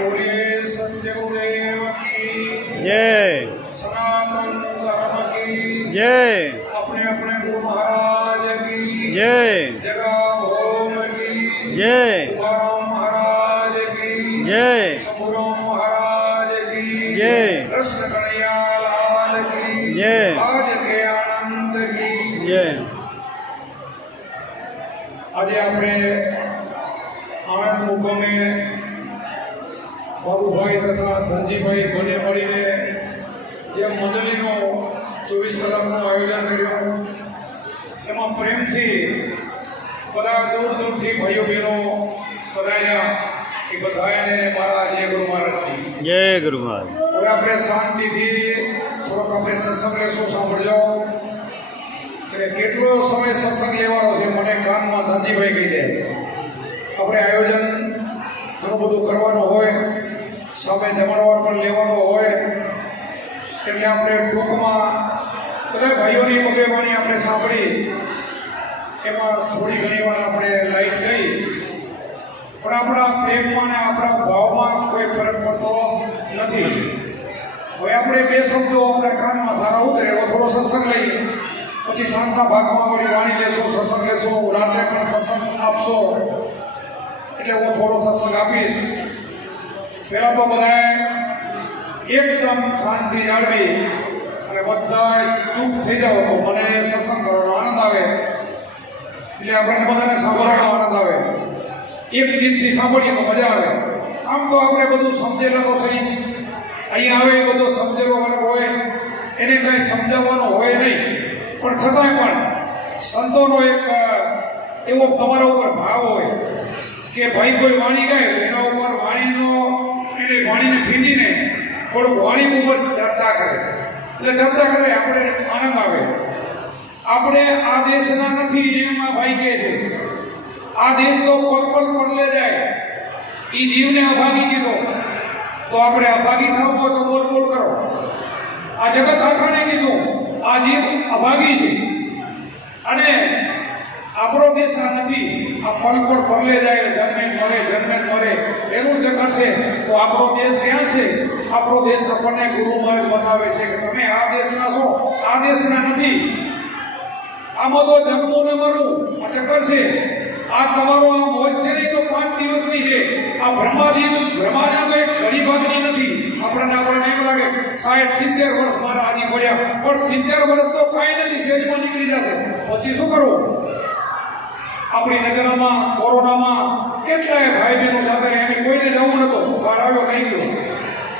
बोलिए सत्य गुरुदेव की जय। सनातन धर्म की जय। अपने अपने गुरु महाराज की जय। जगह होम की जय। तुकाराम महाराज की जय। शंभुराम महाराज की जय। कृष्ण कन्हैया लाल की जय। आज के आनंद की जय। आज अपने आनंद मुकामे बाबूभाई तथा धनजीभाई बने મળીને જે મંડળીનો 24 કલાકનું આયોજન કર્યું એમાં પ્રેમથી બધા દૂર દૂરથી ભાઈઓ બહેનો પધાર્યા એ બધાને મારા જય ગુરુ મહારાજની જય ગુરુ મહારાજ। હવે આપણે શાંતિથી થોડોક આપણે સત્સંગ લેશું, સાંભળજો કે કેટલો સમય સત્સંગ લેવાનો છે મને કાનમાં ધનજીભાઈ કહી દે। આપણે આયોજન ઘણું બધું કરવાનું હોય, સામે જમણવાર પણ લેવાનો હોય, એટલે આપણે ટૂંકમાં બધા ભાઈઓની બબે વાણી આપણે સાંભળી એમાં થોડી ઘણી વાર આપણે લાઈટ ગઈ, પણ આપણા પ્રેમમાં ને આપણા ભાવમાં કોઈ ફરક પડતો નથી। હવે આપણે બે શબ્દો આપણા કાનમાં સારા ઉતરે એવો થોડો સત્સંગ લઈએ, પછી સાંજના ભાગમાં વળી વાણી લેશો, સત્સંગ લેશો, રાત્રે પણ સત્સંગ આપશો, એટલે હું થોડો સત્સંગ આપીશ। પહેલાં તો બધાએ એકદમ શાંતિ જાળવી અને બધા ચૂપ થઈ જાઓ તો મને સત્સંગ કરવાનો આનંદ આવે, એટલે આપણને બધાને સાંભળવાનો આનંદ આવે। એક ચીજથી સાંભળીએ તો મજા આવે। આમ તો આપણે બધું સમજેલા તો સહી, અહીંયા આવે એ બધો સમજેલો વર્ગ હોય, એને કંઈ સમજાવવાનો હોય નહીં, પણ છતાંય પણ સંતોનો એક એવો તમારા ઉપર ભાવ હોય કે ભાઈ કોઈ વાણી ગાય તો એના ઉપર વાણીને ફીંડીને થોડુંક વાણી ઉપર ચર્ચા કરે, એટલે ચર્ચા કરે આપણે આનંદ આવે। આપણે આ દેશના નથી એમ આ ભાઈ કહે છે, આ દેશ તો પલ પલ પડલે જાય, એ જીવને અભાગી કીધો તો આપણે અભાગી થવું હોય તો બોલ બોલ કરો। આ જગત આખાને કીધું આ જીવ અભાગી છે અને આપણો દેશ આ નથી, આ પલ પર પરલે જાય, જન્મે મરે એનું જ કરશે તો આપણો દેશ ક્યાં છે? આપણો દેશ આપણને ગુરુ મહારાજ બતાવે છે કે તમે આ દેશના છો, આ દેશના નથી। આમાં તો જન્મો ને મરવું આ ચક્કર છે, આ તમારો આ મોજ છે નહીં તો 5 દિવસની છે, આ બ્રહ્માના તો એક ઘડી ભાગની નથી। આપણને એમ લાગે 60-70 વર્ષ મારા આજી પડ્યા, પણ 70 વર્ષ તો કાંઈ નથી, સેજમાં નીકળી જશે, પછી શું કરવું? આપણી નગરમાં કોરોનામાં કેટલાય ભાઈ બહેનો જતા રહ્યા, એને કોઈને જવું નહોતું, કાળ આવ્યો નહીં ગયો,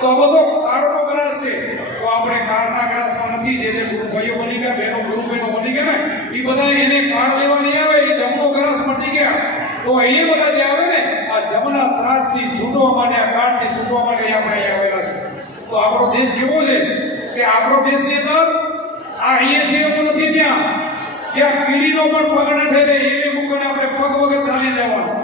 તો આ બધો કાળનો ગ્રાસ છે। તો આપણે કાળના ગ્રાસમાં નથી, જે ગુરુ ભાઈઓ બની ગયા, બહેનો ગુરુ બહેનો બની ગયા ને એ બધા એને કાળ લેવા નહીં આવે, એ જમનો ગ્રાસ મટી ગયા, તો એ બધા જે આવે ને આ જમના ત્રાસથી છૂટવા માટે, આ કાળથી છૂટવા માટે આપણે અહીં આવેલા છે। તો આપણો દેશ કેવો છે કે આપણો દેશની અંદર આ અહીંયા છે એવું નથી, ત્યાં કીડીનો પણ પગ ન ઠેરે એવી મૂકીને આપણે પગ વગર ચાલી જવાનું।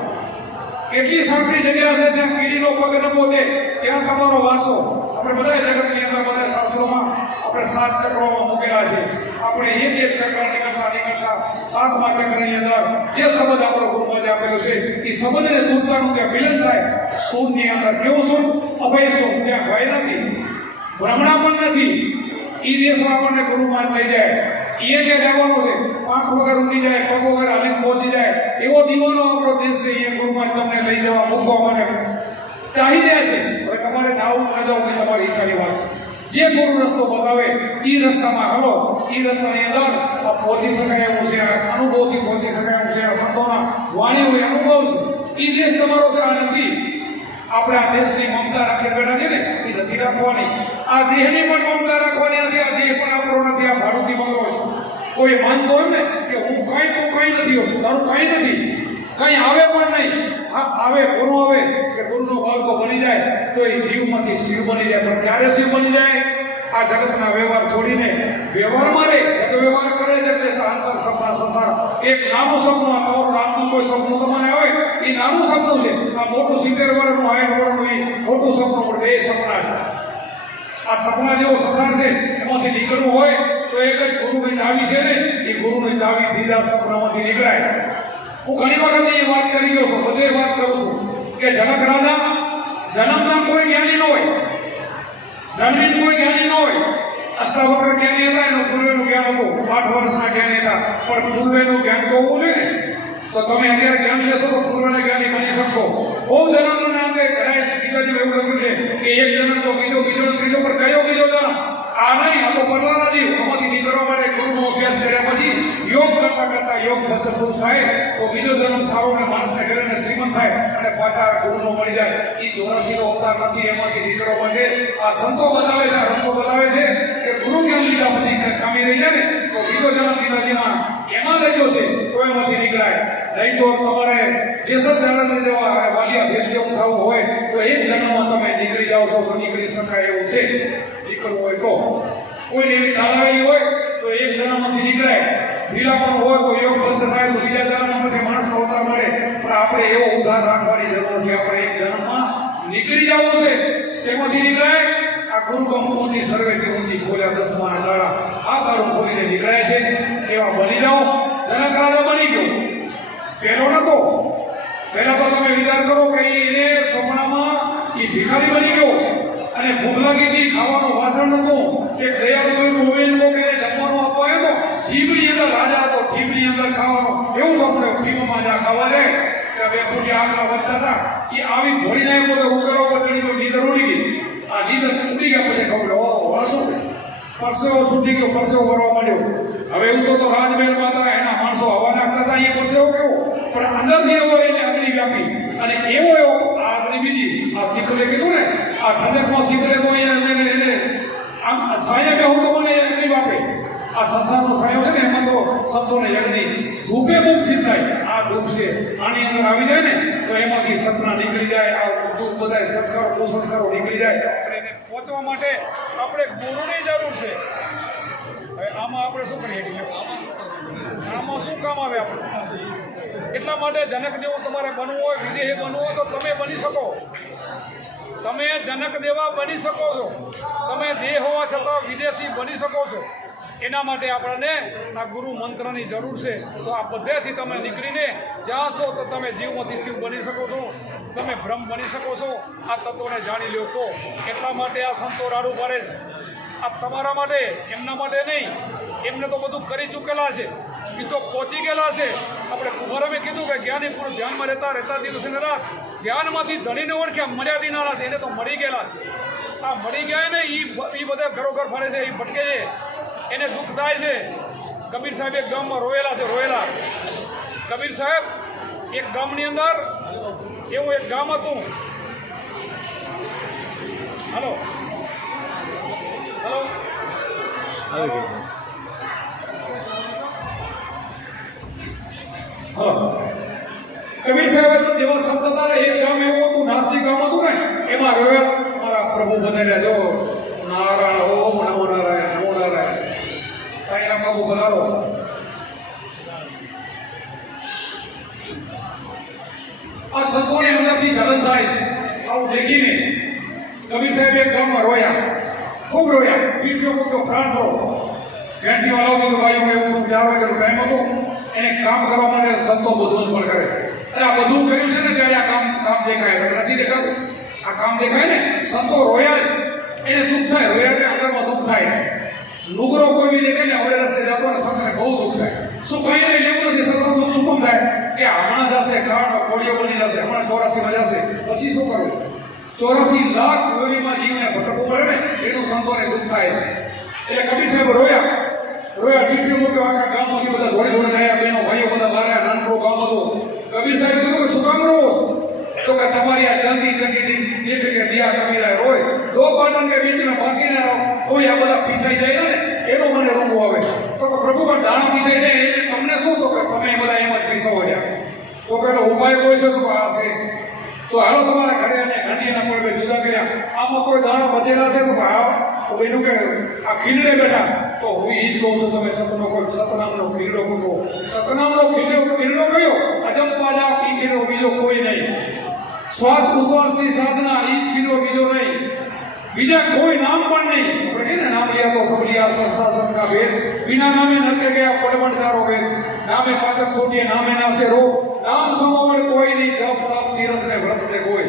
કેટલી સાંકડી જગ્યા છે ત્યાં કીડીનો પગ ન પહોંચે, ત્યાં તમારો વાસો। આપણે બધા જગતની અંદર બધા શાસ્ત્રોમાં આપણે 7 ચક્રોમાં મૂકેલા છે, આપણે એક ચક્ર નીકળતા 7મા ચક્રની અંદર જે શબ્દ આપણો ગુરુમાં આપેલો છે એ શબ્દને સુરતાનું ત્યાં મિલન થાય। સૂરની અંદર કેવું સૂર? અભય સૂર, ત્યાં ભય નથી, ભ્રમણા પણ નથી, એ દેશમાં આપણને ગુરુમાં લઈ જાય। એ જે રહેવાનો છે, પાંખ વગર ઉડી જાય, પગ વગર હાલીને પહોંચી જાય એવો દીવાનો આપણો દેશ છે, એ ગુરુમાં તમને લઈ જવા મૂકવા માટે ચાહી રહ્યા છે। હવે તમારે જાવું ન જવું એ તમારી ઈચ્છાની વાત છે, જે ગુરુ રસ્તો બતાવે એ રસ્તામાં હાલો, એ રસ્તાની અંદર પહોંચી શકાય એવું છે, અનુભવથી પહોંચી શકાય એવું છે, સંતોના વાણી હોય અનુભવ છે, એ દેશ તમારો છે, આ નથી। આપણે આ દેશની મમતા રાખી બેઠા છે ને એ નથી રાખવાની, આ દેહની પણ મમતા રાખવાની નથી, આ દેહ પણ આપણો નથી, આ ભાડુથી બંગલો છે। કોઈ માનતો હોય ને કે હું કાંઈ તો કાંઈ નથી હોતું, તારું કાંઈ નથી, કંઈ આવે પણ નહીં, હા આવે ગુરુ આવે કે ગુરુનો બાળકો બની જાય તો એ જીવમાંથી શિવ બની જાય, પણ ક્યારે શિવ બની જાય? આ જગતના વ્યવહાર છોડીને વ્યવહારમાં રહે, જગ વ્યવહાર કરે છે એટલે અંતર સપના સસાર એક નાનું સપનું, આ તમારું રાતનું કોઈ સપનું તમને હોય એ નાનું સપનું છે, આ મોટું 70 વર્ષનું 60 વર્ષનું એ મોટું સપનું, બે સપના છે। આ સપના જેવો સસાર છે, એમાંથી નીકળવું હોય તો એક જ ગુરુની ચાવી છે ને, એ ગુરુની ચાવીથી જ આ સપનામાંથી નીકળાય। હું ઘણી વખત એ વાત કરી ગયો છું, બધે વાત કરું છું કે જનક રાજા જન્મના કોઈ જ્ઞાની ન હોય, જન્મીન કોઈ જ્ઞાની ન હોય. અષ્ટાવક્ર જ્ઞાની હતા, એનું પૂર્વેનું જ્ઞાન હતું, 8 વર્ષના જ્ઞાની હતા, પણ પૂર્વેનું જ્ઞાન તો હોવું જોઈએ ને. તો તમે અત્યારે જ્ઞાન લેશો તો પૂર્વના જ્ઞાની બની શકશો. બહુ જન્મના અંતે ઘણા ગીતાજી એવું લખ્યું છે કે એક જન્મ તો બીજો, બીજો ત્રીજો, પણ કયો બીજો જન્મ? આ નહીં, આ તો પરવાના જીવ. આમાંથી નીકળવા માટે ગુરુનો અભ્યાસ કર્યા પછી યોગ કરતા કરતા યોગ પુરુષ થાય તો બીજો જન્મ સારો ને માણસને કરીને શ્રીમંત થાય અને પાછા ગુરુનો મળી જાય. એ 84 નો અવતાર નથી. એમાંથી નીકળવા માટે આ સંતો બતાવે છે, આ રસ્તો બતાવે છે કે ગુરુ જ્ઞાન લીધા પછી કામી રહી જાય ને તો બીજો જન્મ ગીતાજીમાં એમાં લખ્યો છે તો એમાંથી નીકળાય. નહીં તો તમારે જેસર જન્મ દેવા અને વાલિયા ભેદ જેવું થવું હોય તો એક જન્મમાં તમે નીકળી જાઓ છો તો નીકળી શકાય એવું છે. નીકળવું હોય તો કોઈ એવી તાલાવેલી હોય તો એક જન્મમાંથી નીકળાય. ઢીલાપણું હોય તો યોગ ભ્રષ્ટ થાય તો બીજા જન્મમાં પછી માણસનો અવતાર મળે. પણ આપણે એવો ઉદ્ધાર રાખવાની જરૂર નથી. આપણે એક જન્મમાં નીકળી જવું છે. શેમાંથી નીકળાય? આ ગુરુ ઊંચી સર્વેથી ઊંચી ખોલ્યા 10મા તાળા. આ તાળું ખોલીને નીકળાય છે. એવા બની જાઓ. જનક રાજા બની ગયો. પહેલો નતો. પહેલા તો તમે વિચાર કરો કે એને સોમણામાં એ ભિખારી બની ગયો અને ભૂખ લાગી હતી, ખાવાનું વાસણ નતું. એક દયાળુ ગોવિંદ કો કે જમવાનું આપવા આવ્યો તો ઢીબની અંદર રાજા હતો, ઢીબની અંદર ખાવાનું. એવું સપનું ઢીબમાં જા ખાવા લે કે બે ફૂટી આખલા વધતા હતા. એ આવી ઘોડીને આવ્યો તો ઉકેલો પર ચડી ગયો, નીંદર ઉડી ગઈ. આ નીંદર ઉડી ગયા પછી ખબર ઓહો વાસો પરસેવો છૂટી ગયો, પરસેવો ભરવા માંડ્યો. હવે એવું તો રાજમહેલમાં હતા, એના માણસો હવા નાખતા હતા. એ પરસેવો કેવો પણ અંદરથી એવો એને અગ્નિ વ્યાપી અને એવો આ અગ્નિ બીજી આ શીતલે કીધું ને આ ઠંડકમાં શીતલે તો એને આમ સાયા બેહું તો મને અગ્નિ વાપે. આ સંસારનો છાયો છે ને એમાં તો શબ્દોને અગ્નિ ધૂપે મુખ ચિંતાય. આ ધૂપ છે, આની અંદર આવી જાય ને તો એમાંથી સપના નીકળી જાય. આ ધૂપ બધા સંસ્કારો કુસંસ્કારો નીકળી જાય. અને એને પહોંચવા માટે આપણે ગુરુની જરૂર છે. હવે આમાં આપણે શું કરીએ? આમાં શું કામ આવે આપણે? એટલા માટે જનક જેવું તમારે બનવું હોય, વિદેહી બનવું હોય તો તમે બની શકો. તમે જનક દેવા બની શકો છો. તમે દેહ હોવા છતાં વિદેશી બની શકો છો. એના માટે આપણને આ ગુરુ મંત્રની જરૂર છે. તો આ બધેથી તમે નીકળીને જાશો તો તમે જીવમાંથી શિવ બની શકો છો, તમે બ્રહ્મ બની શકો છો. આ તત્વોને જાણી લો તો એટલા માટે આ સંતો રાડું પાડે છે. આ તમારા માટે, એમના માટે નહીં. એમને તો બધું કરી ચૂકેલા છે, એ તો પહોંચી ગયેલા છે. આપણે કુમારમે કીધું કે જ્ઞાની પુરુષ ધ્યાનમાં રહેતા દિવસે ને રાત ધ્યાનમાંથી ધણીને ઓળખ્યા, મર્યાદી ના નથી. એને તો મળી ગયેલા છે. આ મળી ગયા ને એ બધા ઘરોઘર ફરે છે, એ ભટકે છે, એને દુઃખ થાય છે. કબીર સાહેબ એક ગામમાં રોયેલા છે, રોયેલા. કબીર સાહેબ એક ગામની અંદર એવું એક ગામ હતું. હલો હલો આવી ગયું. કબીર સાહેબ જેવા સંત હતા ને એક ગામ એવું હતું, નાસ્તિક ગામ હતું ને એમાં રોયા. અમારા પ્રભુ બધાને જો નારાયણ ઓમ નમો નારાયણ નમો નારાયણ. સાંઈરામ બાબુ બોલાવો. આ સંતોની અંદરથી જલન થાય છે. આવું દેખીને કબીર સાહેબ એક ગામમાં રોયા, ખૂબ રોયા. પીઠ્યો મૂક્યો, પ્રાણ કરો. ઘંટીઓ લાવતો તો ભાઈઓ એવું બધું જાવે કે ટાઈમ હતો એને કામ કરવા માટે સંતો બધું જ પણ કરે. અને આ બધું કર્યું છે ને ત્યારે આ કામ દેખાય નથી દેખાતું. આ કામ દેખાય ને સંતો રોયા છે, એને દુઃખ થાય. રોયા એટલે અંદરમાં દુઃખ થાય છે. લુગરો કોઈ બી દેખાય ને અવળે રસ્તે જતો ને સંતને બહુ દુઃખ થાય. શું કહીને લેવું નથી. સંતો દુઃખ શું પણ થાય કે હમણાં જશે, કાળ કોળીઓ બની જશે, હમણાં 84માં જશે, પછી શું કરવું? 84 લાખ યોનીમાં જીવને ભટકવું પડે ને એનું સંતોને દુઃખ થાય છે. એટલે કબીર સાહેબ રોયા. ટીચર મોટો આખા ગામમાંથી બધા દોડી ગયા, બહેનો ભાઈઓ બધા બહાર. નાનકડું ગામ હતું. કબીર સાહેબ કીધું કે શું કામ રોવો છો? તો કે તમારી આ જંગી દેખે કે દિયા કબીરા રોય દો પાટણ કે બીચમાં બાકી ના રહો. કોઈ આ બધા પીસાઈ જાય ને એનો મને રોગો આવે. તો કે પ્રભુ પણ દાણા પીસાઈ જાય એટલે તમને શું? તો કે તમે બધા એમ જ પીસાવો છો. તો કે ઉપાય કોઈ છે? તો આ છે. તો હાલો તમારા ઘરે અને ઘંટીના કોઈ જુદા કર્યા. આમાં કોઈ દાણા બચેલા છે? તો આ બીજું કે આ ખીલડે બેઠા. તો હું એ જ કહું છું, તમે સતનો કોઈ સતનામનો ખીલડો મૂકો. સતનામનો ખીલડો કયો? અજંપાજા પી ખીલો, બીજો કોઈ નહીં. શ્વાસ ઉશ્વાસની સાધના એ જ ખીલો, બીજો નહીં. બીજા કોઈ નામ પણ નહીં. આપણે કહીએ ને નામ લિયા તો સબલિયા સંસાસન કા ભેદ, બિના નામે નરકે ગયા પડવણકારો ભેદ, નામે પાતક સોટીએ નામે નાસે રોગ, નામ સમવણ કોઈ નહીં. જપ તપ તીરથ ને વ્રત ને કોઈ.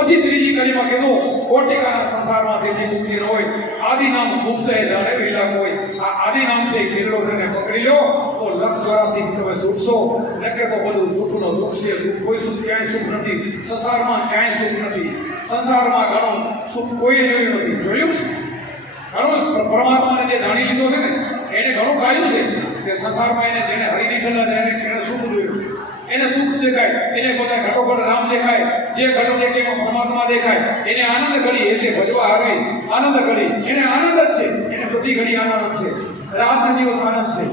પછી ત્રીજી કડીમાં કીધું કોટિકાના સંસારમાંથી મુક્તિ ન હોય આદિ નામ ગુપ્ત એ જાણે વેલા હોય આ આદિ નામ છે કિરલોને પકડી લો તો લખ ચોરાસી તમે છૂટશો નકે તો બધું દુઃખનો દુઃખ છે કોઈ સુખ ક્યાંય સુખ નથી સંસારમાં ક્યાંય સુખ નથી સંસારમાં ઘણું સુખ કોઈ જોયું નથી જોયું છે ઘણું પરમાત્માને જે જાણી લીધો છે ને એને ઘણું ગાયું છે કે સંસારમાં એને જેને હરિની ઠંડા એને સુખ જોયું એને સુખ દેખાય એને બધા ઘટોઘટ રામ દેખાય જે ઘટો દેખે એમાં પરમાત્મા દેખાય એને આનંદ ઘડી એટલે ભજવા આવે આનંદ ઘડી એને આનંદ જ છે એને બધી ઘડી આનંદ છે રાત દિવસ આનંદ છે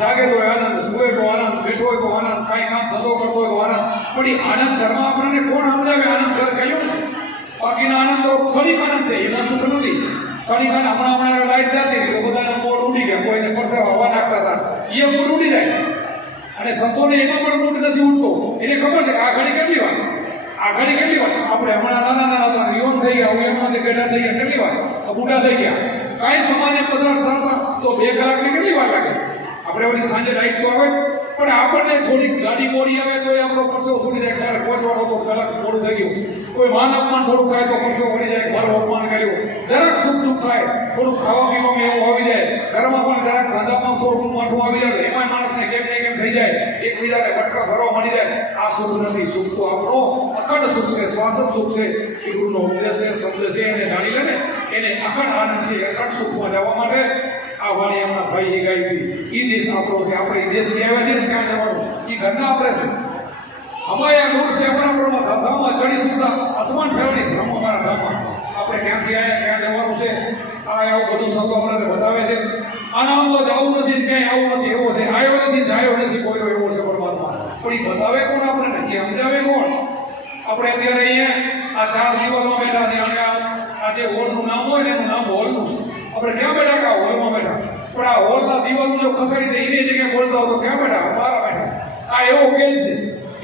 જાગે તો આનંદ સુવે તો આનંદ બેઠો હોય તો આનંદ કાંઈ કામ ધંધો કરતો હોય તો આનંદ પણ એ આનંદ ઘરમાં આપણને કોણ સમજાવે આનંદ ઘર કહ્યું છે બાકીનો આનંદ તો ક્ષણિક આનંદ છે એમાં સુખ નથી ક્ષણિક આનંદ હમણાં લાઈટ જતી તો બધાને મોઢ ઉડી ગયા કોઈને પરસેવા હવા નાખતા હતા એ મોઢ ઉડી જાય અને સંતોને એમાં પણ મૂડ નથી ઉઠતો એને ખબર છે કે આ ઘડી કેટલી વાર આપણે હમણાં નાના હતા યુવાન થઈ ગયા યુવાનમાંથી બેઠા થઈ ગયા કેટલી વાર બુઢા થઈ ગયા કાંઈ સમાજને પસાર થતા તો 2 કલાકની કેટલી વાર લાગે આપણે ઓલી સાંજે લાઈટ તો આવે પણ આપણને થોડીક ગાડી મોડી આવે તો એ આપણો પરસેવો છૂટી જાય ક્યારે પહોંચવાનો તો કલાક મોડું થઈ ગયું કોઈ માન અપમાન થોડું થાય તો પરસેવો વળી જાય મારું અપમાન કર્યું જરાક સુખ દુઃખ થાય થોડું ખાવા પીવામાં એવું આવી જાય ઘરમાં પણ જરાક ધંધામાં થોડું માઠું આવી જાય એમાં માણસને કેમ ને કેમ થઈ જાય એકબીજાને બટકા ભરવા મળી જાય આ સુખ નથી સુખ તો આપણો અખંડ સુખ છે શ્વાસક સુખ છે એ ગુરુનો ઉપદેશ છે શબ્દ છે એને જાણી લે ને એને અખંડ આનંદ છે અખંડ સુખમાં જવા માટે આ વાણી એમના ભાઈએ ગાઈ હતી એ દેશ આપણો છે આપણે એ દેશથી આવ્યા છે ને ક્યાં જવાનું એ ઘરના આપણે છે અમાયા દૂર છે આપણા ધામમાં ચડી સુધા આસમાન ફેરવી બ્રહ્મ અમારા ધામમાં આપણે ક્યાંથી આવ્યા ક્યાં જવાનું છે આ આવું બધું સંતો આપણને બતાવે છે આના આમ તો જવું નથી ક્યાંય આવું નથી એવો છે આવ્યો નથી જાયો નથી કોઈ એવો છે પરમાત્મા પણ એ બતાવે કોણ આપણે નથી સમજાવે કોણ આપણે અત્યારે અહીંયા આ 4 દિવાલમાં બેઠા છે અને આ જે હોલનું નામ હોય ને એનું નામ હોલનું છે આપણે ક્યાં બેઠા કા હોલમાં બેઠા પણ આ હોલના દિવાલનું જો ખસેડી દે એની જગ્યાએ બોલતા હો તો ક્યાં બેઠા બહાર બેઠા આ એવો ખેલ છે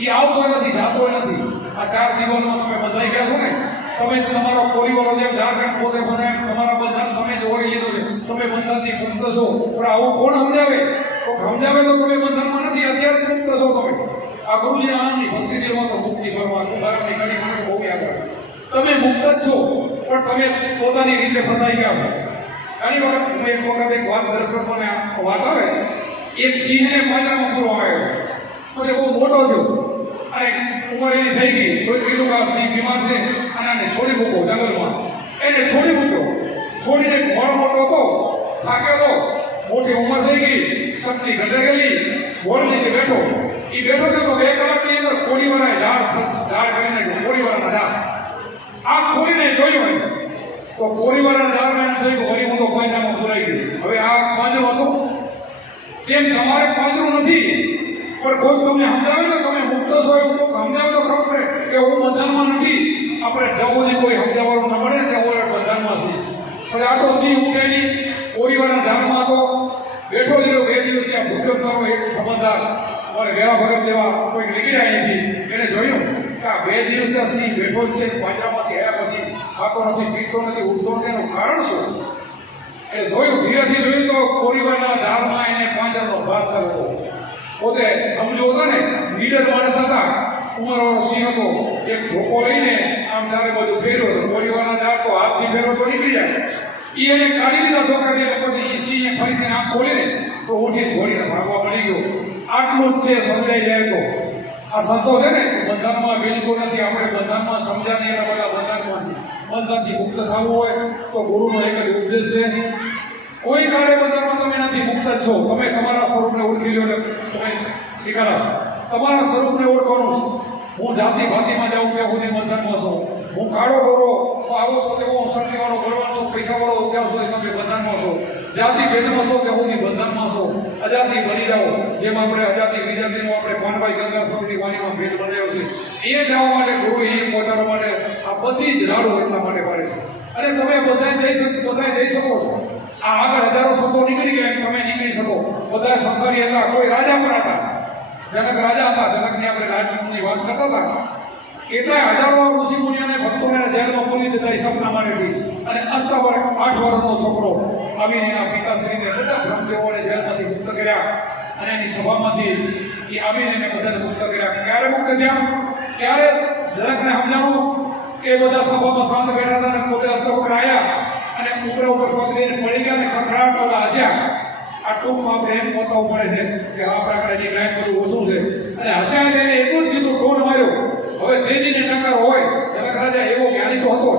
એ આવતો નથી જાતો નથી આ 4 દિવાલમાં તમે બંધાઈ ગયા છો ને તમે તમારો પરિવારો જેમ ઝારખંડ પોતે ફસાય તમારા બંધન તમે જોડી લીધું છે તમે બંધનથી મુક્ત છો પણ આવું કોણ સમજાવે તો સમજાવે તો તમે બંધનમાં નથી અત્યારે મુક્ત છો તમે આ ગુરુજીના નામની ભક્તિ દેવામાં તો મુક્તિ કરવાનું બરાબરની ઘડી મને બહુ યાદ આવે તમે મુક્ત જ છો પણ તમે પોતાની રીતે ફસાઈ ગયા છો ઘણી વખત હું એક વખત એક વાત દર્શકોને વાત આવે એક સિંહને પાંજરામાં પૂરવામાં આવ્યો પછી બહુ મોટો થયો અને ઉંમર એની થઈ ગઈ કોઈ કીધું કે આ સિંહ બીમાર છે અને આને છોડી મૂકો જંગલમાં એને છોડી મૂક્યો છોડીને ઘોડો મોટો હતો થાકેલો મોટી ઉંમર થઈ ગઈ શક્તિ ઘટે ગયેલી ઘોડ નીચે બેઠો એ બેઠો તો 2 કલાકની અંદર કોળીવાળાએ ઝાડ કરીને કોળીવાળાના ઝાડ આ ખોલીને જોયું તો કોળીવાળાના ઝાડમાં એમ થયું કે હું તો પાંજરામાં પુરાઈ ગયું હવે આ પાંજરો હતો તેમ તમારે પાંજરું નથી પણ કોઈ તમને સમજાવે ને તમે મુક્ત છો એવું સમજાવે તો ખબર પડે કે હું બંધનમાં નથી આપણે જવું કોઈ સમજાવવાનું ન મળે ત્યાં ઓલા બંધનમાં છે પછી આ તો સિંહ ઉઠે નહીં કોળીવાળાના ઝાડમાં તો બેઠો રહ્યો 2 દિવસ ત્યાં ભૂખ્યો કરો એક સમજદાર અમારે વેરા ભગત જેવા કોઈ નીકળ્યા અહીંથી એને જોયું કે આ 2 દિવસ ત્યાં સિંહ બેઠો જ છે પાંજરામાંથી આવ્યા પછી ખાતો નથી પીતો નથી ઉઠતો નથી એનું કારણ શું એટલે જોયું ધીરેથી જોયું તો કોળીવાળાના ઝાડમાં એને પાંજરાનો ભાસ કરતો પોતે સમજો હતો ને લીડર માણસ હતા ઉંમરવાળો સિંહ હતો એક ધોકો લઈને આમ ચારે બાજુ ફેર્યો હતો કોળીવાળાના ઝાડ તો હાથથી ફેરવો તો નીકળી જાય એને કાઢી લીધા ધોકાથી પછી એ સિંહે ફરીથી આંખ ખોલીને તો ઉઠી ઘોડીને ભાગવા મળી ગયો આટલું જ છે સમજાઈ જાય તો આ સંતો છે ને બંધનમાં બિલકુલ નથી આપણે બંધનમાં સમજ્યા નહીં એના બધા બંધનમાં છે બંધનથી મુક્ત થવું હોય તો ગુરુનો એક જ ઉપદેશ છે કોઈ કાળે બંધનમાં તમે નથી મુક્ત જ છો તમે તમારા સ્વરૂપને ઓળખી લો એટલે તમે શીખાડા છો તમારા સ્વરૂપને ઓળખવાનું છે હું જાતિ ભાતિમાં જાઉં ત્યાં સુધી બંધનમાં છું હું કાળો ગોરો આવો છો તેવો હું શક્તિવાળો બળવાન છું પૈસાવાળો ત્યાં સુધી તમે બંધનમાં છો જાતિ ભેદમાં છો ત્યાં સુધી બંધનમાં છો અજાતિ બની જાઓ જેમ આપણે અજાતિ વિજાતિનો આપણે પાનભાઈ ગંગા સમિતિ વાણીમાં ભેદ બનાવ્યો છે એ જવા માટે ગુરુ એ પહોંચાડવા માટે આ બધી જ રાડો એટલા માટે પાડે છે અને તમે બધા જઈ શકો છો આ આગળ હજારો સંતો નીકળી ગયા તમે નીકળી શકો બધા સંસારી હતા કોઈ રાજા પણ હતા જનક રાજા હતા જનકની આપણે રાજની વાત કરતા હતા કેટલાય હજારો ઋષિ મુનિઓને ભક્તોને જેલમાં પૂરી દીધા એ સપના માનેથી અને 8 વર્ષનો છોકરો આવીને એના પિતાશ્રીને બધા બ્રહ્મદેવોને જેલમાંથી મુક્ત કર્યા અને એની સભામાંથી એ આવીને એને બધાને મુક્ત કર્યા ક્યારે મુક્ત થયા ક્યારે જનકને સમજાણું એ બધા સભામાં શાંત બેઠા હતા અને પોતે હસ્તવક્ર આવ્યા અને ઉપર પગ દઈને પડી ગયા અને ખખડાટ ઓલા હસ્યા. આ ટૂંકમાં આપણે એમ બતાવવું પડે છે કે આ પ્રકારે જે ટાઈમ બધું ઓછું છે. અને હસ્યા તેને એટલું જ કીધું, ટોન માર્યો. હવે તેજીને ટક્કર હોય જનક રાજા એવો જ્ઞાની તો હતો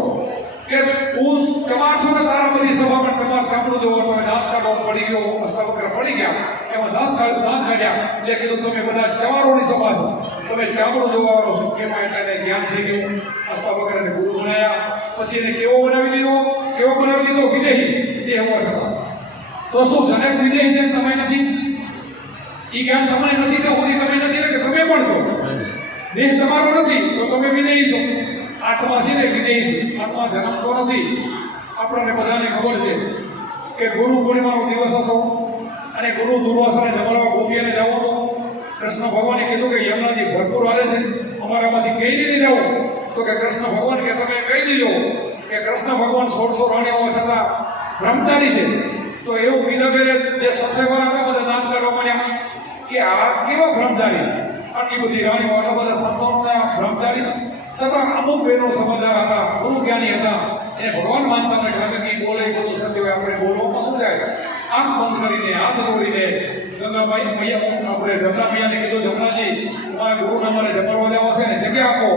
કે હું ચમાડશું ને તારા બધી સભામાં તમારે ચામડું જોવો, તમે દાંત કાઢો પડી ગયો, હસ્તવક્ર પડી ગયા, એમાં દાંત કાઢ્યા એટલે કીધું તમે બધા ચવારોની સભા છો, તમે ચામડું જોવાનો છો. એમાં એટલે જ્ઞાન થઈ ગયું, હસ્તવક્રને ગુરુ બનાવ્યા. પછી એને કેવો બનાવી દીધો વિદેહી દેહ હોવા છતાં. તો શું જનક વિદેહી છે તમે નથી? એ જ્ઞાન તમને નથી તો સુધી તમે નથી ને કે તમે પણ છો. દેહ તમારો નથી તો તમે વિદેહી છો. આત્મા છે ને વિદેહી છે, આત્મા જન્મતો નથી. આપણને બધાને ખબર છે કે ગુરુ પૂર્ણિમાનો દિવસ હતો અને ગુરુ દુર્વાસાને જમાડવા ગોપીઓને જવું હતું. કૃષ્ણ ભગવાને કીધું કે યમુનાજી ભરપૂર આવે છે, અમારામાંથી કઈ રીતે જવું? તો કે કૃષ્ણ ભગવાન કે તમે કહી દીધો કે કૃષ્ણ ભગવાન 1600 રાણી હોવા છતાં બ્રહ્મચારી છે. તો એવું કીધા પહેલે જે સસેવાળા હતા બધા નામ કાઢવા માંડ્યા કે આ કેવા બ્રહ્મચારી, આટલી બધી રાણીઓ, આટલા બધા સંતાનોના બ્રહ્મચારી. છતાં અમુક બહેનો સમજદાર હતા, ગુરુ જ્ઞાની હતા, એને ભગવાન માનતા હતા કે કે બોલે બધું સત્ય હોય, આપણે બોલવામાં શું જાય? આંખ બંધ કરીને હાથ જોડીને ગંગાબાઈ મૈયા આપણે જમના મૈયાને કીધું, જમનાજી તમારા ગુરુને મારે જમાડવા જવા છે ને જગ્યા આપો.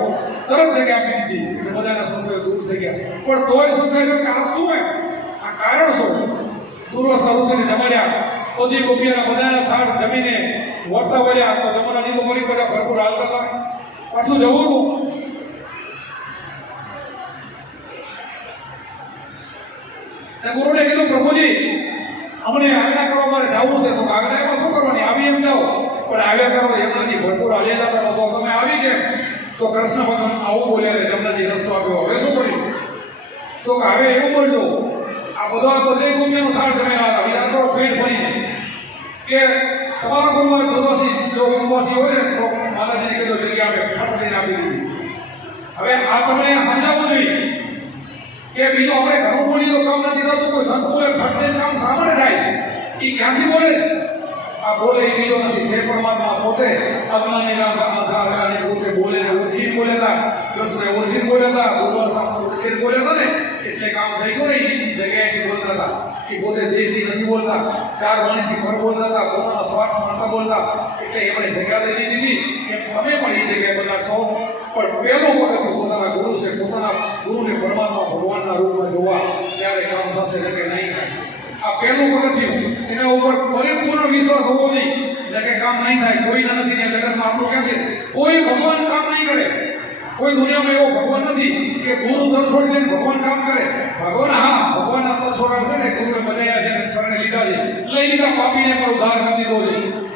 તરત જગ્યા આપી દીધી એટલે બધાના સંશયો દૂર થઈ ગયા. પણ તોય સંશય કે આ શું હોય, આ કારણ શું? દુર્વાસા ઋષિને જમાડ્યા, બધી ગોપીઓના બધાના થાળ જમીને વળતા વળ્યા. તો જમનાજી તો મરી પછી ભરપૂર હાલતા હતા, પાછું જવું હતું. ગુરુને કીધું, પ્રભુજી અમને આજ્ઞા કરવા મારે જવું છે. તો આજ્ઞામાં શું કરવાની? આવી એમ જાઓ. પણ આવ્યા કરો યમુનાજી ભરપૂર હાલ્યા હતા તો તમે આવી કેમ? તો કૃષ્ણ ભગવાન આવું બોલ્યા કે યમુનાજી રસ્તો આપ્યો. હવે શું કર્યું? તો હવે એવું બોલજો, આ બધા બધે ગોપીઓનું થાળ જમેલા હતા, વિચાર કરો પેટ ભરીને કે તમારા ગુરુમાં દુર્વાસી જો ઉપવાસી હોય ને તો માતાજીને કીધું જગ્યા આપે, ફટકડીને આપી દીધી. હવે આ તમને સમજાવવું જોઈએ કે બીજું આપણે ઘણું બોલીએ તો કામ નથી થતું. કોઈ સંત બોલે ફટકડીને કામ સાંભળે જાય છે, એ ક્યાંથી બોલે છે? આ બોલે એ બીજો નથી, છે પરમાત્મા પોતે. અજ્ઞાની પોતે બોલે ને ઓળખીને બોલે હતા, કૃષ્ણ ઓળખીને બોલે હતા, દુર્વાસા ઓળખીને બોલે હતા ને એટલે કામ થઈ ગયું ને. એ જગ્યાએથી બોલતા હતા, એ પોતે દેહથી નથી બોલતા, ચાર વાણીથી પર બોલતા હતા, પોતાના સ્વાર્થ નહોતા બોલતા. એટલે એમણે જગ્યા લઈ દીધી કે તમે પણ એ જગ્યાએ બધા છો. પણ પહેલો વખત પોતાના ગુરુ છે, પોતાના ગુરુને પરમાત્મા ભગવાનના રૂપમાં જોવા, ત્યારે કામ થશે કે નહીં થાય. આ પહેલું વખત થયું. એના ઉપર પરિપૂર્ણ વિશ્વાસ હોવો જોઈએ એટલે કે કામ નહીં થાય. કોઈ નથી ત્યાં જગતમાં આપણું ક્યાં છે? કોઈ ભગવાન કામ નહીં કરે. કોઈ દુનિયામાં એવો ભગવાન નથી કે ગુરુ દર છોડી દઈને ભગવાન કામ કરે. ભગવાન હા, ભગવાનના દર છોડા છે ને, ગુરુએ બજાયા છે ને શરણે લીધા છે, લઈ લીધા, પાપીને પણ ઉદ્ધાર કરી દીધો છે.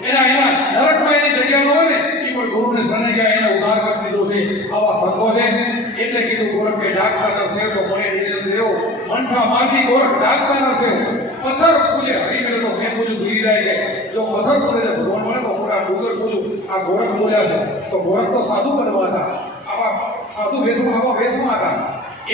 એના નરકમાં એની જગ્યા ન હોય ને, એ પણ ગુરુને શરણે ગયા, એને ઉદ્ધાર કરી દીધો છે. આવા સંતો છે. એટલે કીધું ગોરખ કે ડાકતા છે તો મળે ધીરે દેવો, મનસા માર્ગી ગોરખ ડાકતા છે. પથ્થર પૂજે હરી તો મેં પૂજું ધીરી જાય. જો પથ્થર પૂજે ભગવાન મળે તો પૂરા ડુંગર પૂજું. આ ગોરખ બોલ્યા છે તો ગોરખ તો સાધુ બનવા હતા, આવા સાધુ વેશમાં, આવા વેશમાં હતા.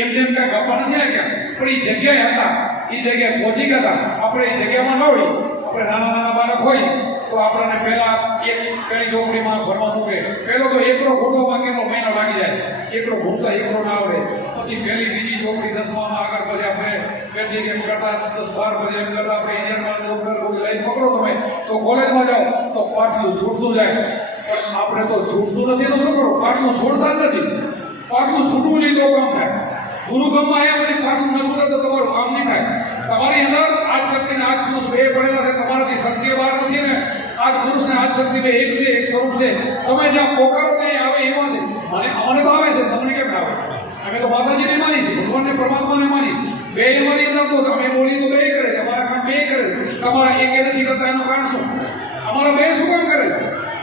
એમને એમ કાંઈ ગપ્પા નથી આવ્યા, પણ એ જગ્યાએ હતા, એ જગ્યાએ પહોંચી ગયા હતા. આપણે એ જગ્યામાં ન હોય, આપણે નાના બાળક હોય તો આપણને પહેલા એક પેલી ચોપડીમાં ભણવા મૂકે. પહેલો તો એકડો ઘૂંટો બાકીનો મહિનો લાગી જાય, એકડો ઘૂંટતા એકડો ના આવડે. પછી પહેલી બીજી ચોપડી 10માં આગળ પછી આપણે બેઠી એમ કરતા 10-12 પછી એમ કરતા આપણે ઇન્જિનિયરમાં લાઈન પકડો તમે તો કોલેજમાં જાઓ તો પાછલું છૂટતું જાય. પણ આપણે તો છૂટતું નથી તો શું કરો? પાછલું છોડતા જ નથી. પાછલું છૂટવું નહીં તો કામ થાય. ગુરુ ગમમાં આવ્યા પછી પાછું ન છૂટે તો તમારું કામ નહીં થાય. તમારી અંદર આજ શક્તિ ને આજ પુરુષ બે પડેલા છે. તમારાથી શક્તિ બહાર નથી ને આજ પુરુષ ને આજ શક્તિ બે એક છે, એક સ્વરૂપ છે. તમે જ્યાં પોકારો ત્યાં આવે એમાં છે. અમને તો આવે છે, તમને કેમ ના આવે? અમે તો માતાજીને માની છે, ભગવાનને પરમાત્માને માની છે. બે અમારી અંદર તો અમે બોલી તો બે કરે છે, અમારા કામ બે કરે છે. તમારા એક નથી કરતા એનું કારણ શું? અમારા બે શું કામ કરે છે?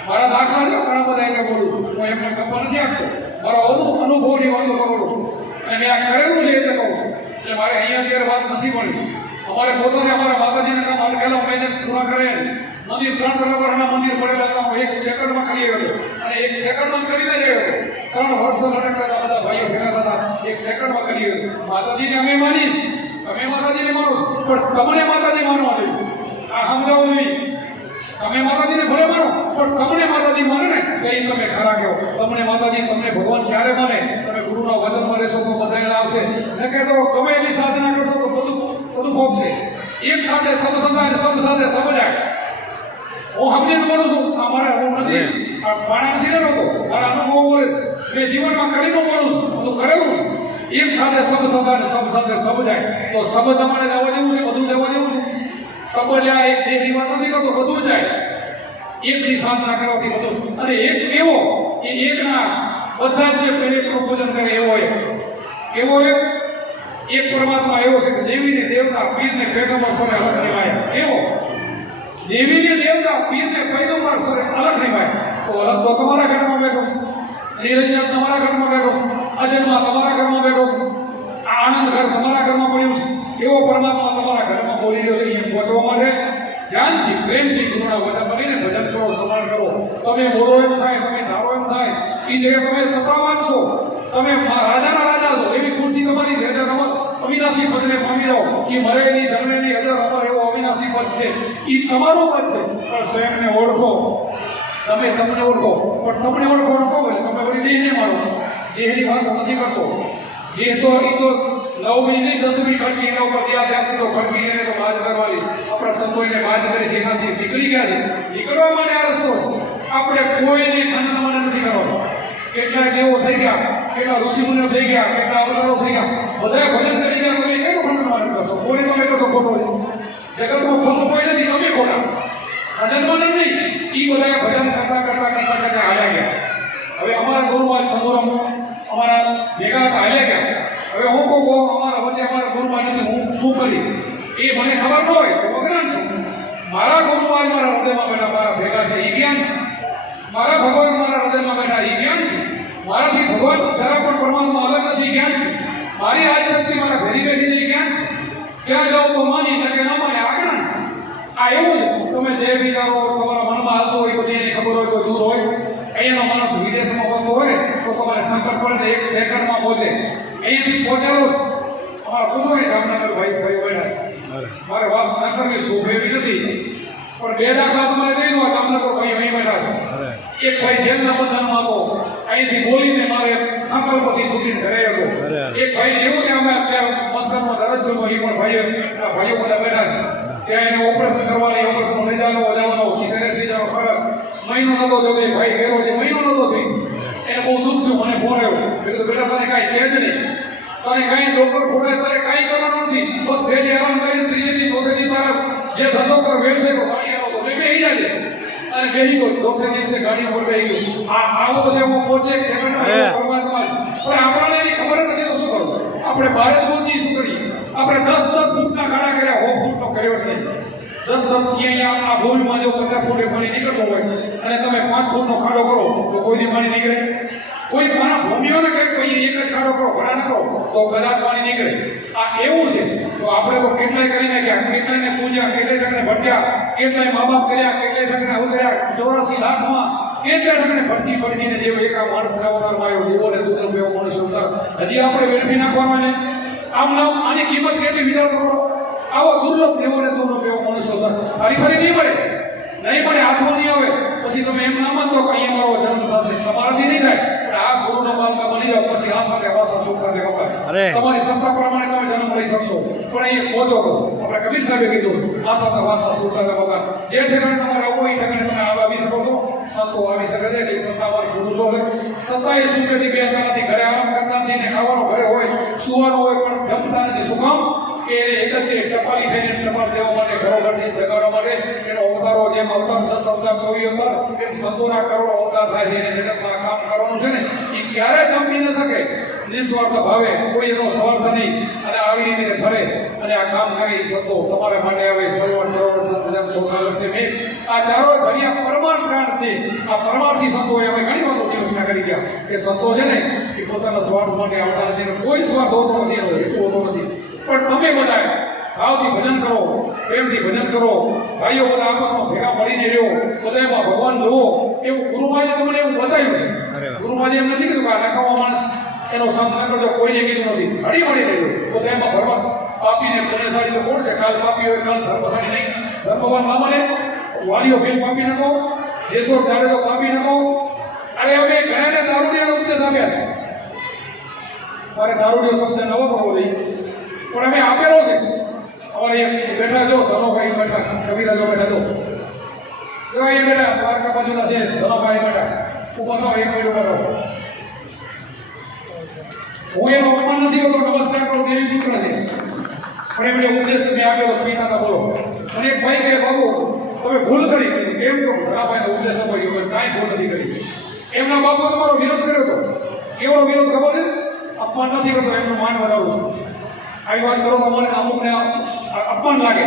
મારા દાખલા છે, ઘણા બધા એટલે બોલું છું. હું એમને ગપ્પા નથી આપતો, મારો અનુભવની વાતો કરું છું. અને મેં આ કરેલું છે એટલે કહું છું. એટલે મારે અહીંયા અત્યારે વાત નથી મળી. અમારે પોતાને અમારા માતાજીના કામ અટકેલા મહિને પૂરા કરે. મંદિર 3 તરફના મંદિર પડેલા હતા, હું 1 સેકન્ડમાં કરી ગયો અને 1 સેકન્ડમાં કરીને જ ગયો. 3 વર્ષ લટકતા બધા ભાઈઓ ભેગા થતા, 1 સેકન્ડમાં કરી ગયો. માતાજીને અમે માનીશ, તમે માતાજીને માનો, પણ તમને માતાજી માનવા જોઈએ. આ સમજાવવું જોઈએ. તમે માતાજીને ભલે માનો પણ તમને માતાજી માને ને તો એ તમે ખરા કહો. તમને માતાજી તમને ભગવાન ક્યારે માને? તમે ગુરુના વચનમાં રહેશો તો બધા આવશે ને કે તો ગમે એવી સાધના કરશો તો બધું પહોંચશે. એક સાથે સબ સંતાય સબ સાથે સબ જાય. હું સમજીને બોલું છું, આ મારા હું નથી, આ પાણા નથી રહેતો, મારા અનુભવ બોલે છે, મેં જીવનમાં કરીને બોલું છું, બધું કરેલું છે. એક સાથે સબ સંતાય સબ સાથે સબ જાય તો સબ તમારે જવા દેવું છે, બધું જવા દેવું છે. સબ લ્યા એક દેહની વાત નથી કરતો, બધું જાય. એકની સાધના કરવાથી બધું, અને એક એવો એ એકના બધા જ જે પ્રેરકનું પૂજન કરે એવો એક પરમાત્મા એવો છે કે દેવીને દેવતા પીરને પૈગંબર સરે અલગ નિભાયા. એવો દેવીને દેવતા પીરને પૈગંબર સરે અલગ નિભાયા. તો અલગ તો તમારા ઘરમાં બેઠો છે, નિરંજન તમારા ઘરમાં બેઠો છે, અજન્મા તમારા ઘરમાં બેઠો છે, આ આનંદ ઘર તમારા ઘરમાં પડ્યું છે. એવો પરમાત્મા તમારા ઘરમાં બોલી રહ્યો છે. અહીંયા પહોંચવા માટે ધ્યાનથી પ્રેમથી ગુરુના વચન કરીને ભજન કરો, સ્મરણ કરો. તમે બોલો એમ થાય, તમે ધારો એમ થાય. એ જગ્યાએ તમે સત્તાવાન છો, તમે રાજાના રાજા છો, એવી ખુરશી તમારી છે. હજાર અમર અવિનાશી પદને પામી જાઓ. એ મરે નહીં, ધર્મે નહીં, હજાર અમર એવો અવિનાશી પદ છે. એ તમારું પદ છે. પણ સ્વયંને ઓળખો, તમે તમને ઓળખો. પણ તમને ઓળખો ન કહો તમે વળી દેહને મારો. દેહની વાત નથી કરતો. દેહ તો એ તો 9મી નહીં 10મી ખડકી એના ઉપર ત્યાં ત્યાં સુધી ખડકી એને તો બાજ કરવાની. આપણા સંતોને બાજ કરી શેખાથી નીકળી ગયા છે. નીકળવા માટે આ રસ્તો. આપણે કોઈને ખંડન નથી કરવાનો. કેટલા દેવો થઈ ગયા, કેટલા ઋષિમુનિઓ થઈ ગયા, કેટલા અવતારો થઈ ગયા, બધા ભજન કરી ગયા. તમે કેનું ખંડન કરશો? કોઈ તમે કરશો ખોટો છે. જગતમાં ખોટું કોઈ નથી, તમે ખોટા. ખંડનમાં નહીં. એ બધા ભજન કરતા હાલ્યા ગયા. હવે અમારા ગુરુમાં સમોરમ અમારા ભેગા હાલ્યા ગયા. હવે હું કહું અમારા વચ્ચે અમારા ગુરુમાં નથી, હું શું કરી એ મને ખબર ન હોય તો અજ્ઞાન છે. મારા ગુરુમાં મારા હૃદયમાં બેઠા મારા ભેગા છે, એ જ્ઞાન છે. મારા ભગવાન મારા હૃદયમાં બેઠા, એ જ્ઞાન છે. મારાથી ભગવાન જરા પણ પરમાત્મા અલગ નથી, જ્ઞાન છે. મારી આદિશક્તિ મારા ભેરી બેઠી છે, એ જ્ઞાન છે. ક્યાં જાઓ તો માની ન કે ન માને, આ જ્ઞાન છે. આ એવું છે. તમે જે વિચારો તમારા મનમાં હાલતો હોય, બધી એની ખબર હોય તો દૂર હોય. અહીંયાનો માણસ વિદેશમાં વસ્તુ હોય તો તમારે સંકટ પડે એક સેકન્ડમાં પહોંચે. અહીંયાથી પહોંચાડો છે. અમારા પૂછો ને ગામનગર ભાઈ બેઠા છે. મારે વાત ના કરવી શોભ એવી નથી, પણ બે દાખલા તમારે દઈ દો. ગામનગર ભાઈ અહીં બેઠા છે. એક ભાઈ જેલના બંધનમાં હતો, અહીંથી બોલીને મારે સંકલ્પથી છૂટીને ઘરે હતો. એક ભાઈ એવું કે અમે અત્યારે મસ્કરમાં દરજ્જો એ પણ ભાઈઓ બધા બેઠા છે. ત્યાં એને ઓપરેશન કરવાની, ઓપરેશન લઈ જવાનો વજાવવાનો 70-80 ખર્ચ. મહિનો નતો થયો, ભાઈ ગયો છે, મહિનો નતો થયો. એને બહુ દુઃખ થયું. મને ફોન આવ્યો, મેં કીધું બેટા તને કાંઈ છે જ નહીં, તને કાંઈ ડોક્ટર ખોટે તારે કાંઈ કરવાનું નથી, બસ ભેજી આરામ કરીને ત્રીજેથી ચોથેથી તારા જે ધંધો કર વ્યવસાય તો ગાડી આવો તો બેસી જાય. અને બેસી ગયો. ચોથે દિવસે ગાડી ઉપર બેસી ગયો. આવો પછી હું 45 સેકન્ડ પરમાત્મા છે. પણ આપણને એની ખબર નથી તો શું કરવું? આપણે બહાર જ પહોંચી શું કરીએ? આપણે 10 ફૂટના ખાડા કર્યા, 100 ફૂટનો કર્યો જ નહીં. 10 અહીંયા આ ભૂમિમાં જો 50 ફૂટે પાણી નીકળતો હોય અને તમે 5 ફૂટનો ખાડો કરો તો કોઈથી પાણી નીકળે? કોઈ મારા ભૂમિઓને કંઈક કોઈ એક જ ખાડો કરો, ઘણા ન કરો તો કદાચ પાણી નીકળે. આ એવું છે. તો આપણે તો કેટલાય કરી નાખ્યા, કેટલાયને પૂજ્યા, કેટલાય ઠગને ભટક્યા, કેટલાય મા બાપ કર્યા, કેટલાય ઠગને ઉતર્યા 84 લાખમાં, કેટલાય ઠગને ભટકીને જેવો એક આ માણસ અવતારમાં આવ્યો, દેવોને દુર્લભ એવો માણસ અવતાર. હજી આપણે વેડફી નાખવાનો ને આમ નામ આની કિંમત કેટલી વિચાર કરો. આવો દુર્લભ દેવોને દુર્લભ એવો માણસ અવતાર ફરી નહીં મળે, હાથમાં નહીં આવે. પછી તમે એમ ના માનતો કે અહીંયા મારો જન્મ થશે, તમારાથી નહીં થાય. આ ગુરુનો માનતા બની જાવ પછી આ સાથે વાસા સુખ સાથે કપાય. તમારી સત્તા પ્રમાણે તમે જન્મ લઈ શકશો, પણ અહીંયા પહોંચો તો આપણે કબીર સાહેબે કીધું આ સાથે વાસા સુખ સાથે કપાય. જે ઠેકાણે તમારે આવવું હોય ઠેકાણે તમે આવી શકો છો. સંતો આવી શકે છે કે સત્તા અમારી પુરુષો છે. સત્તા એ સુખેથી બેસતા નથી, ઘરે આરામ કરતા નથી, ને ખાવાનો ઘરે હોય, સુવાનો હોય, પણ જમતા નથી. શું કામ? કે એક જ છે ટપાલી થઈને ટપાલ દેવા માટે, ઘરોઘરથી જગાડવા માટે. એનો અવતારો જેમ અવતાર 10 અવતાર 24 અવતાર એમ સંતોના કરોડો અવતાર થાય છે. એને જગતમાં કામ કરવાનું છે ને એ ક્યારેય જંપી ન શકે. નિસ્વાર્થ ભાવે, કોઈ એનો સ્વાર્થ નહીં, અને આવી રીતે ફરે અને આ કામ કરે. એ સંતો તમારા માટે આવે. સર્વણ કરોડ 7,000 વર્ષે મેં આ ચારો ઘડિયા પરમાર્થ કાંડથી આ પરમાર્થી સંતોએ અમે ઘણી વાતો દિવસના કરી ગયા કે સંતો છે ને એ પોતાના સ્વાર્થ માટે આવતા નથી. કોઈ સ્વાર્થ હોતો નથી, હેતુ હોતો નથી. પણ તમે બધા ભાવથી ભજન કરો, પ્રેમથી ભજન કરો. ભાઈઓ બધા આપસમાં ભેગા મળીને રહ્યો, બધામાં ભગવાન જુઓ. એવું ગુરુમાએ તમને એવું બતાવ્યું છે. ગુરુમાએ એમ નથી કીધું કે આ નકામો માણસ એનો સંત ન કરજો, કોઈને કીધું નથી. હળી મળી રહ્યો બધામાં ભગવાન. પાપીને પુણ્યશાળી તો કોણ છે? કાલ પાપી હોય, કાલ ધર્મશાળી નહીં. ધર્મવાન ના મને વાલીઓ ફેલ પાપી ન કહો, જેસોર જાડે તો પાપી ન કહો. અરે અમે ઘણાને દારૂડિયાનો ઉપદેશ આપ્યા છે. મારે દારૂડિયો શબ્દ નવો કરવો નહીં, પણ અમે આપેલો છે. અમારે એક બેઠા જો ધનોભાઈ બેઠા, કવિરાજો બેઠા જો કેવા એ બેઠા દ્વારકા બાજુના છે ધનોભાઈ બેઠા, ઉભો થાવ, એક મિનિટ ઉભો થાવ. હું એનો અપમાન નથી કરતો, નમસ્કાર કરો, દેવી પુત્ર છે, પણ એમને ઉપદેશ મેં આપેલો પિતાના બોલો. અને એક ભાઈ કહે બાબુ તમે ભૂલ કરી. કેમ કહું? ધનાભાઈને ઉપદેશ આપ્યો, કાંઈ ભૂલ નથી કરી. એમના બાપુ તમારો વિરોધ કર્યો હતો. કેવો વિરોધ ખબર છે? અપમાન નથી કરતો, એમનું માન વધારું છું. આવી વાત કરો તો મને અમુકને અપમાન લાગે.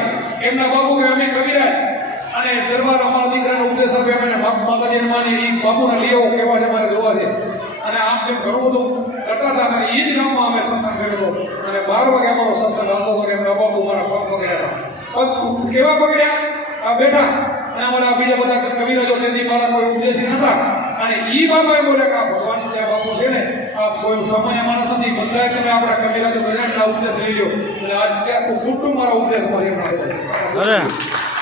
એમના બાપુ કે અમે કવિરાજ અને દરબાર અમારા દીકરાને ઉપદેશ આપ્યો, અમે માતાજીને માની એ બાપુને લઈ આવો, કેવા છે મારે જોવા છે. અને આમ તેમ ઘણું બધું કરતા હતા. અને એ જ ગામમાં અમે સત્સંગ કર્યો હતો. અને 12 વાગે અમારો સત્સંગ હાલતો હતો. એમના બાપુ મારા પગ પકડ્યા હતા. પગ કેવા પકડ્યા? આ બેઠા અને અમારા બીજા બધા કવિરાજો તેથી મારા કોઈ ઉપદેશી નતા. અને ઈ બાપાએ બોલે કે આ ભગવાન છે, આ બાપુ છે ને, આ કોઈ સામાન્ય માણસ નથી. બધાએ તમે આપણા કવિરાજો બધાના ઉપદેશ લઈ લો. અને આજ આખું કુટુંબ મારા ઉપદેશમાં છે. અરે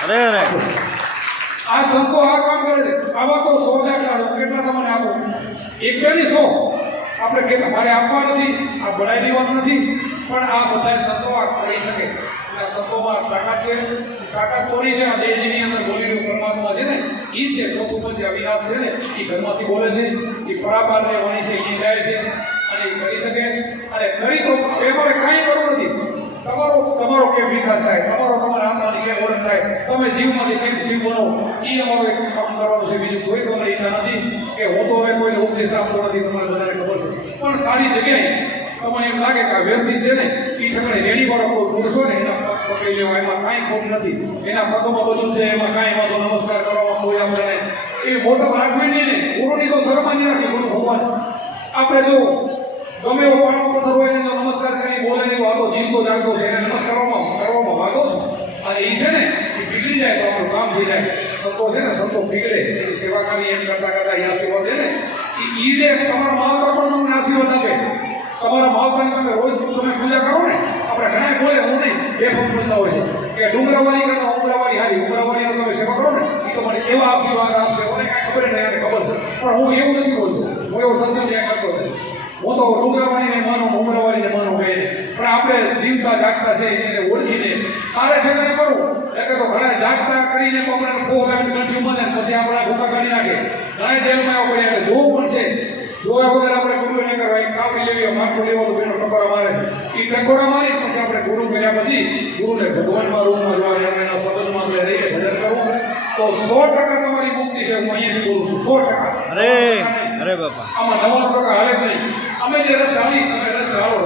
અરે આ સંતો આ કામ કરે છે. આવા તો 100 દાખલા કેટલા તમને આપો? એક બે ની 100 આપણે કેટલા મારે આપવા નથી, આ બળાઈની વાત નથી, પણ આ બધા સંતો આ કરી શકે. અને આ સંતોમાં તાકાત છે. તાકાત કોની છે? આ દેહની અંદર બોલી રહ્યું પરમાત્મા છે ને, ઈ છે. ચોથું પંચ અવિનાશ છે ને, એ ઘરમાંથી બોલે છે, એ પરાપારને વાણી છે, એ જાય છે અને એ કરી શકે. અને કરી તો એમાં કાંઈ કરવું નથી. તમારો કેમ વિકાસ થાય, તમારા આત્માની કેમ ઓળખ થાય, તમે જીવમાંથી કેમ શિવ બનો, એ અમારો એક કામ કરવાનું છે. બીજું કોઈ તમારી ઈચ્છા નથી કે હું તો હવે કોઈને ઉપદેશ આપતો નથી, તમારે બધાને ખબર છે. પણ સારી જગ્યાએ તમને એમ લાગે કે આ વ્યક્તિ છે ને, એ ઠકડે રેડીવાળો કોઈ પુરુષ હોય ને, એના પગ પકડી લેવા, એમાં કાંઈ ખોટ નથી. એના પગમાં બધું છે, એમાં કાંઈ વાંધો, નમસ્કાર કરવામાં કોઈ આપણે એ મોટો રાખવી નહીં ને. ગુરુની તો શરમાની રાખી, ગુરુ ભગવાન આપણે જો ગમે એવો પાણો પથ્થર હોય ને, નમસ્કાર કરી બોલે નહીં, આ તો જીવતો જાગતો છે, એને નમસ્કાર કરવામાં વાંધો છે. અને એ છે ને, એ પીગળી જાય તો આપણું કામ થઈ જાય. સંતો છે ને, સંતો પીગળે, એની સેવા કરી એમ કરતા કરતા એ આશીર્વાદ દે ને, ઈને તમારા માવતર પણ તમને આશીર્વાદ આપે. તમારા માવતરની તમે રોજ તમે પૂજા કરો ને, આપણે ઘણા બોલે, હું નહીં, બેફામ બોલતા હોય છે કે ડુંગરાવાળી કરતા ઉમરાવાળી હારી, ઉમરાવાળીનો તમે સેવા કરો ને, એ તો મને એવા આશીર્વાદ આપશે. મને કાંઈ ખબર નહીં, એને ખબર છે, પણ હું એવું નથી બોલતો. હું એવું સત્સંગ ત્યાં કરતો નથી. હું તો ડુંગરાવાળીને માનું, ઉમરાવાળીને માનું બે, પણ આપણે જીવતા જાગતા છે એને ઓળખીને સારે ઠેકાણે કરવું. એટલે તો ઘણા જાગતા કરીને આપણે ફોગ આવીને કંઠી મને પછી આપણા ભૂકા કાઢી નાખે. ઘણા જેલમાં આવું પડે, એટલે જોવું પણ છે. જોયા વગર આપણે ગુરુ નહીં કરવા. એક કાપી લેવી, માથું લેવો તો પેલો ટકોરા મારે છે. એ ટકોરા મારી પછી આપણે ગુરુ કર્યા પછી ગુરુને ભગવાનમાં રૂમમાં જોવા, એના સંબંધમાં આપણે રહીને ભજન કરવું તો 100% તમારી મુક્તિ છે. હું અહીંયાથી બોલું છું, 100%. અરે બાપા આમાં 99% હાલે જ નહીં. અમે જે રસ્તે હાલી, તમે રસ્તે હાલો.